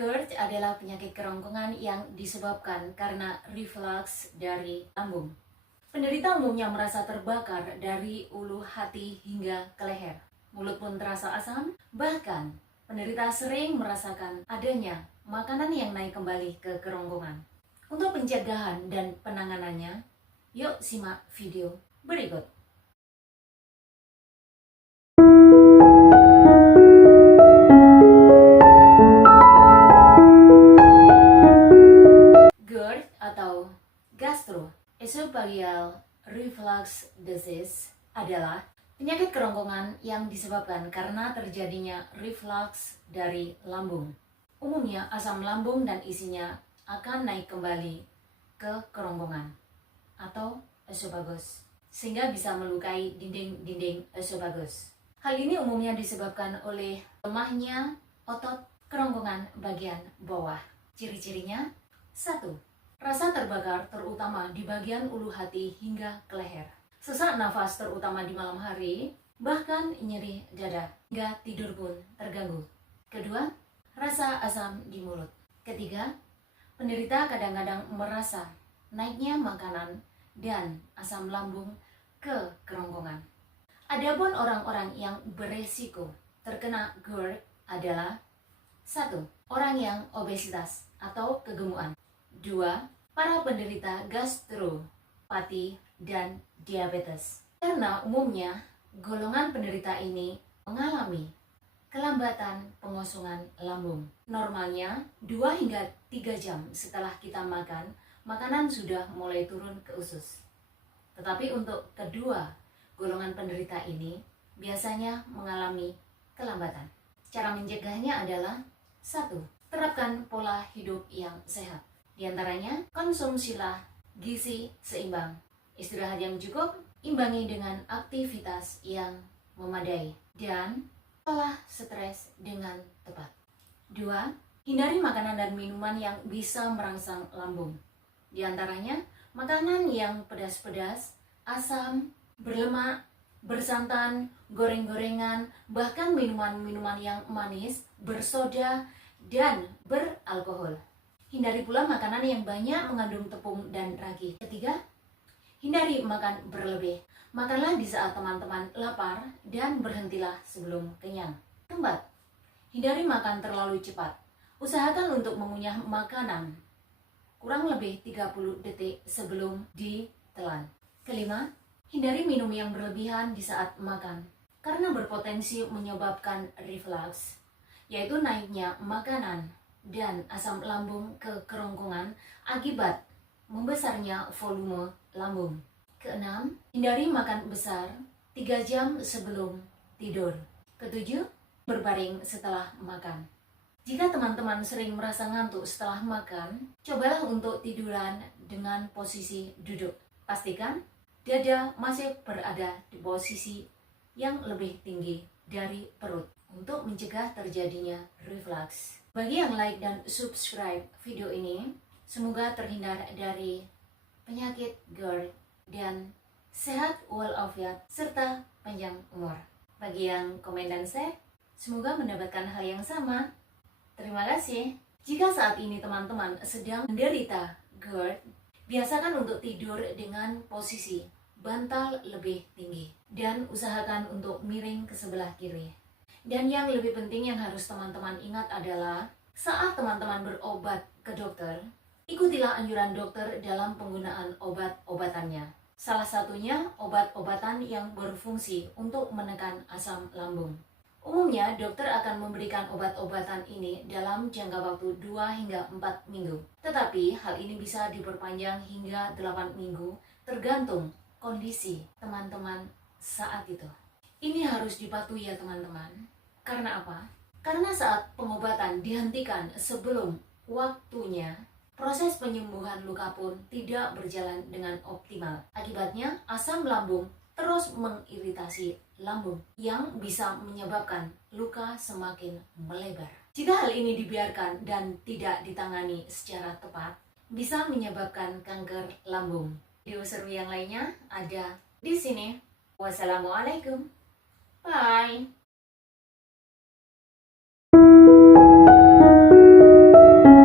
GERD adalah penyakit kerongkongan yang disebabkan karena reflux dari lambung. Penderita umumnya merasa terbakar dari ulu hati hingga ke leher. Mulut pun terasa asam, bahkan penderita sering merasakan adanya makanan yang naik kembali ke kerongkongan. Untuk pencegahan dan penanganannya, yuk simak video berikut. GERD atau gastroesophageal reflux disease adalah penyakit kerongkongan yang disebabkan karena terjadinya reflux dari lambung. Umumnya asam lambung dan isinya akan naik kembali ke kerongkongan atau esofagus, sehingga bisa melukai dinding-dinding esofagus. Hal ini umumnya disebabkan oleh lemahnya otot kerongkongan bagian bawah. Ciri-cirinya: 1. Rasa terbakar terutama di bagian ulu hati hingga ke leher. Sesak nafas terutama di malam hari, bahkan nyeri dada, hingga tidur pun terganggu. Kedua, rasa asam di mulut. Ketiga, penderita kadang-kadang merasa naiknya makanan dan asam lambung ke kerongkongan. Adapun orang-orang yang beresiko terkena GERD adalah: 1. Orang yang obesitas atau kegemukan. 2. Para penderita gastropati dan diabetes. Karena umumnya golongan penderita ini mengalami kelambatan pengosongan lambung. Normalnya 2 hingga 3 jam setelah kita makan, makanan sudah mulai turun ke usus. Tetapi untuk kedua golongan penderita ini biasanya mengalami kelambatan. Cara mencegahnya adalah: 1. Terapkan pola hidup yang sehat. Di antaranya, konsumsilah gizi seimbang, istirahat yang cukup, imbangi dengan aktivitas yang memadai, dan olah stres dengan tepat. 2. Hindari makanan dan minuman yang bisa merangsang lambung. Di antaranya, makanan yang pedas-pedas, asam, berlemak, bersantan, goreng-gorengan, bahkan minuman-minuman yang manis, bersoda, dan beralkohol. Hindari pula makanan yang banyak mengandung tepung dan ragi. Ketiga, hindari makan berlebih. Makanlah di saat teman-teman lapar dan berhentilah sebelum kenyang. Keempat, hindari makan terlalu cepat. Usahakan untuk mengunyah makanan kurang lebih 30 detik sebelum ditelan. Kelima, hindari minum yang berlebihan di saat makan, karena berpotensi menyebabkan reflux, yaitu naiknya makanan dan asam lambung ke kerongkongan akibat membesarnya volume lambung. Keenam, hindari makan besar 3 jam sebelum tidur. Ketujuh, berbaring setelah makan. Jika teman-teman sering merasa ngantuk setelah makan, cobalah untuk tiduran dengan posisi duduk. Pastikan dada masih berada di posisi yang lebih tinggi dari perut untuk mencegah terjadinya reflux. Bagi yang like dan subscribe video ini, semoga terhindar dari penyakit GERD dan sehat walafiat serta panjang umur. Bagi yang komen dan share, semoga mendapatkan hal yang sama. Terima kasih. Jika saat ini teman-teman sedang menderita GERD, biasakan untuk tidur dengan posisi bantal lebih tinggi dan usahakan untuk miring ke sebelah kiri. Dan yang lebih penting yang harus teman-teman ingat adalah saat teman-teman berobat ke dokter, ikutilah anjuran dokter dalam penggunaan obat-obatannya. Salah satunya obat-obatan yang berfungsi untuk menekan asam lambung. Umumnya dokter akan memberikan obat-obatan ini dalam jangka waktu 2 hingga 4 minggu. Tetapi hal ini bisa diperpanjang hingga 8 minggu tergantung kondisi teman-teman saat itu. Ini harus dipatuhi ya teman-teman. Karena apa? Karena saat pengobatan dihentikan sebelum waktunya, proses penyembuhan luka pun tidak berjalan dengan optimal. Akibatnya asam lambung terus mengiritasi lambung yang bisa menyebabkan luka semakin melebar. Jika hal ini dibiarkan dan tidak ditangani secara tepat, bisa menyebabkan kanker lambung. Video seru yang lainnya ada di sini. Wassalamualaikum. Bye.